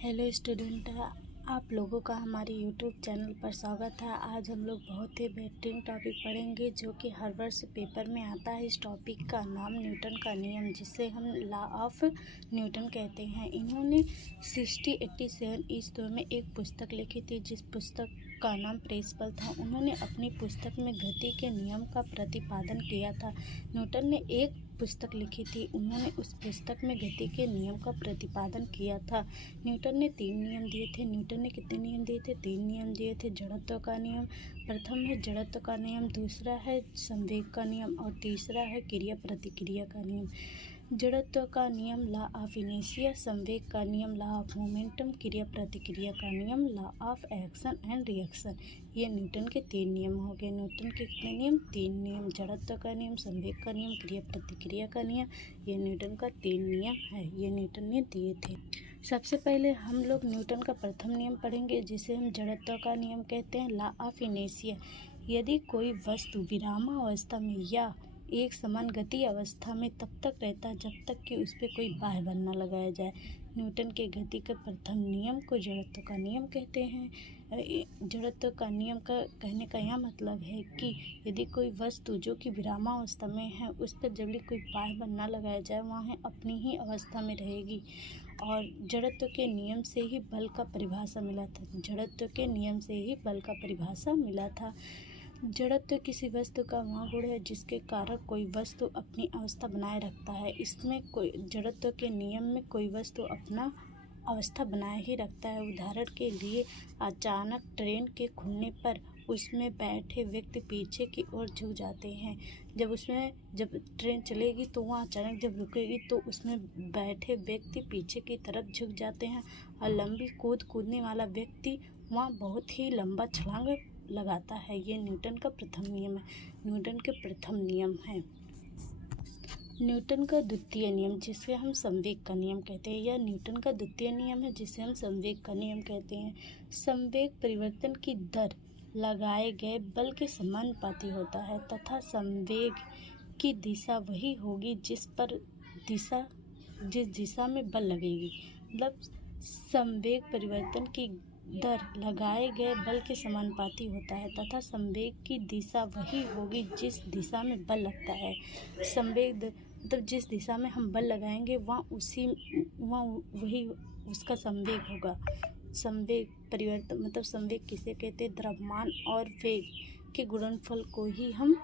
Hello student, आप लोगों का हमारे यूट्यूब चैनल पर स्वागत है। आज हम लोग बहुत ही बेहतरीन टॉपिक पढ़ेंगे जो कि हर वर्ष पेपर में आता है। इस टॉपिक का नाम न्यूटन का नियम, जिसे हम लॉ ऑफ न्यूटन कहते हैं। इन्होंने 1687 ईस्वी में एक पुस्तक लिखी थी, जिस पुस्तक का नाम प्रिंसिपल था। उन्होंने अपनी पुस्तक में गति के नियम का प्रतिपादन किया था। न्यूटन ने एक पुस्तक लिखी थी, उन्होंने उस पुस्तक में गति के नियम का प्रतिपादन किया था। न्यूटन ने 3 नियम दिए थे। न्यूटन ने कितने नियम दिए थे? 3 नियम दिए थे। जड़त्व का नियम प्रथम है, जड़त्व का नियम दूसरा है, संवेग का नियम और तीसरा है क्रिया प्रतिक्रिया का नियम। जड़त्व का नियम लॉ ऑफ इनर्शिया, संवेग का नियम लॉ ऑफ मोमेंटम, क्रिया प्रतिक्रिया का नियम law of action and reaction. ये न्यूटन के 3 नियम हो गए। न्यूटन के कितने नियम? 3 नियम। जड़त्व का नियम, संवेग का नियम, क्रिया प्रतिक्रिया का नियम। ये न्यूटन का 3 नियम है, ये न्यूटन ने दिए थे। सबसे पहले हम लोग न्यूटन का प्रथम नियम पढ़ेंगे, जिसे हम जड़त्व का नियम कहते हैं, लॉ ऑफ इनर्शिया। यदि कोई वस्तु विरामावस्था में या एक समान गति अवस्था में तब तक रहता है जब तक कि उस पर कोई बाह्य बल न लगाया जाए। न्यूटन के गति के प्रथम नियम को जड़त्व का नियम कहते हैं। जड़त्व का नियम का कहने का यह मतलब है कि यदि कोई वस्तु जो कि विरामावस्था में है उस पर जब भी कोई बाह्य बल न लगाया जाए, वह अपनी ही अवस्था में रहेगी। और जड़त्व के नियम से ही बल का परिभाषा मिला था। जड़त्व के नियम से ही बल का परिभाषा मिला था। जड़त्व किसी वस्तु का वह गुण है जिसके कारण कोई वस्तु अपनी अवस्था बनाए रखता है। इसमें कोई जड़त्व के नियम में कोई वस्तु अपना अवस्था बनाए ही रखता है। उदाहरण के लिए, अचानक ट्रेन के खुलने पर उसमें बैठे व्यक्ति पीछे की ओर झुक जाते हैं। जब ट्रेन चलेगी तो वहाँ अचानक जब रुकेगी तो उसमें बैठे व्यक्ति पीछे की तरफ झुक जाते हैं। और लंबी कूद कूदने वाला व्यक्ति वहाँ बहुत ही लंबा छलांग लगाता है। ये न्यूटन का प्रथम नियम है, न्यूटन के प्रथम नियम है। न्यूटन का द्वितीय नियम, जिसे हम संवेग का नियम कहते हैं, यह न्यूटन का द्वितीय नियम है, जिसे हम संवेग का नियम कहते हैं। संवेग परिवर्तन की दर लगाए गए बल के समानुपाती होता है तथा संवेग की दिशा वही होगी जिस दिशा में बल लगेगी। मतलब संवेग परिवर्तन की दर लगाए गए बल के समानुपाती होता है तथा संवेग की दिशा वही होगी जिस दिशा में बल लगता है। संवेग मतलब जिस दिशा में हम बल लगाएंगे वहाँ वही उसका संवेग होगा। संवेग परिवर्तन मतलब संवेग किसे कहते हैं? द्रव्यमान और वेग के गुणनफल को ही हम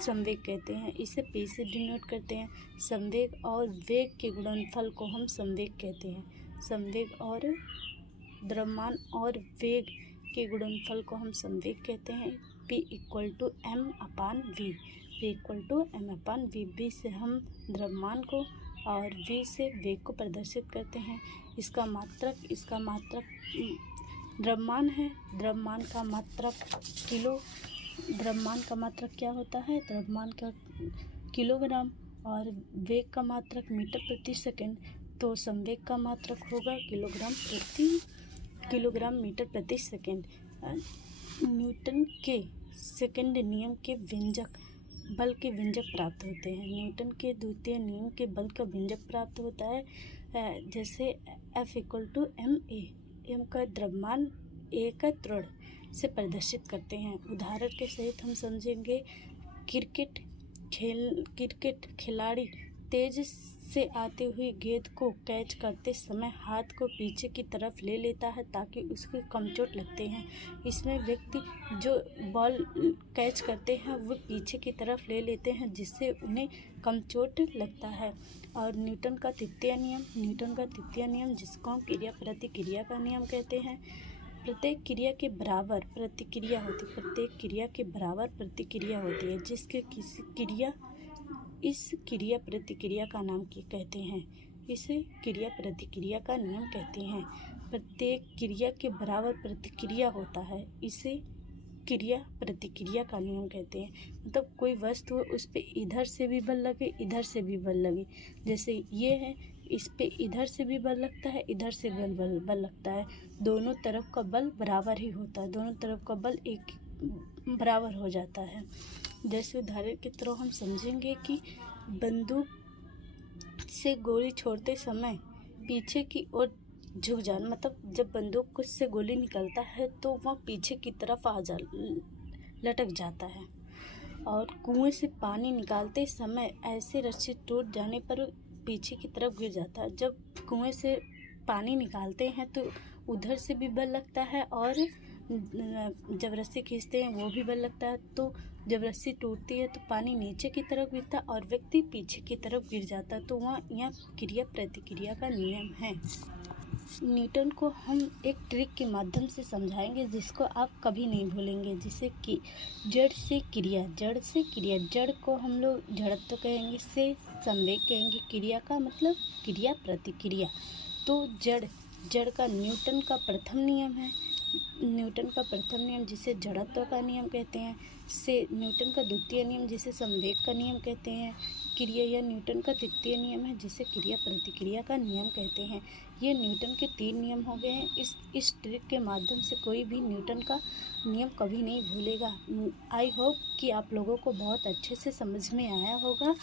संवेग कहते हैं। इसे P से डिनोट करते हैं। संवेग और वेग के गुणनफल को हम संवेग कहते हैं। संवेग और द्रव्यमान और वेग के गुणनफल को हम संवेग कहते हैं। P = m/v, P = m/v। V से हम द्रव्यमान को और V से वेग को प्रदर्शित करते हैं। इसका मात्रक द्रव्यमान है। द्रव्यमान का मात्रक क्या होता है? द्रव्यमान का किलोग्राम और वेग का मात्रक मीटर प्रति सेकंड। तो संवेग का मात्रक होगा किलोग्राम मीटर प्रति सेकंड। न्यूटन के सेकंड नियम के व्यंजक बल के व्यंजक प्राप्त होते हैं। न्यूटन के द्वितीय नियम के बल का व्यंजक प्राप्त होता है, जैसे F = ma। m का द्रव्यमान a का त्वरण से प्रदर्शित करते हैं। उदाहरण के सहित हम समझेंगे। क्रिकेट खिलाड़ी तेज से आती हुई गेंद को कैच करते समय हाथ को पीछे की तरफ ले लेता है ताकि उसको कम चोट लगते हैं। इसमें व्यक्ति जो बॉल कैच करते हैं वो पीछे की तरफ ले लेते हैं, जिससे उन्हें कम चोट लगता है। और न्यूटन का तृतीय नियम जिसको हम क्रिया प्रतिक्रिया का नियम कहते हैं। प्रत्येक क्रिया के बराबर प्रतिक्रिया होती है, जिसके इस क्रिया प्रतिक्रिया का नाम कहते हैं। इसे क्रिया प्रतिक्रिया का नियम कहते हैं। प्रत्येक क्रिया के बराबर प्रतिक्रिया होता है, इसे क्रिया प्रतिक्रिया का नियम कहते हैं। मतलब कोई वस्तु है, उस पे इधर से भी बल लगे, इधर से भी बल लगे। जैसे ये है, इस पे इधर से भी बल लगता है, इधर से बल लगता है। दोनों तरफ का बल बराबर ही होता है, दोनों तरफ का बल एक बराबर हो जाता है। जैसे उदाहरण के तरह हम समझेंगे कि बंदूक से गोली छोड़ते समय पीछे की ओर झुक जाना, मतलब जब बंदूक से गोली निकलता है तो वह पीछे की तरफ लटक जाता है। और कुएं से पानी निकालते समय ऐसे रस्सी टूट जाने पर पीछे की तरफ गिर जाता है। जब कुएं से पानी निकालते हैं तो उधर से भी बल लगता है और जब रस्सी खींचते हैं वो भी बल लगता है। तो जब रस्सी टूटती है तो पानी नीचे की तरफ गिरता है और व्यक्ति पीछे की तरफ गिर जाता है। तो वहाँ यह क्रिया प्रतिक्रिया का नियम है। न्यूटन को हम एक ट्रिक के माध्यम से समझाएंगे जिसको आप कभी नहीं भूलेंगे, जिसे कि जड़ से क्रिया। जड़ को हम लोग जड़त्व कहेंगे, से संवेग कहेंगे, क्रिया का मतलब क्रिया प्रतिक्रिया। तो जड़ का न्यूटन का प्रथम नियम जिसे जड़त्व का नियम कहते हैं, से न्यूटन का द्वितीय नियम जिसे संवेग का नियम कहते हैं, क्रिया या न्यूटन का तृतीय नियम है जिसे क्रिया प्रतिक्रिया का नियम कहते हैं। ये न्यूटन के 3 नियम हो गए हैं। इस ट्रिक के माध्यम से कोई भी न्यूटन का नियम कभी नहीं भूलेगा। आई होप कि आप लोगों को बहुत अच्छे से समझ में आया होगा।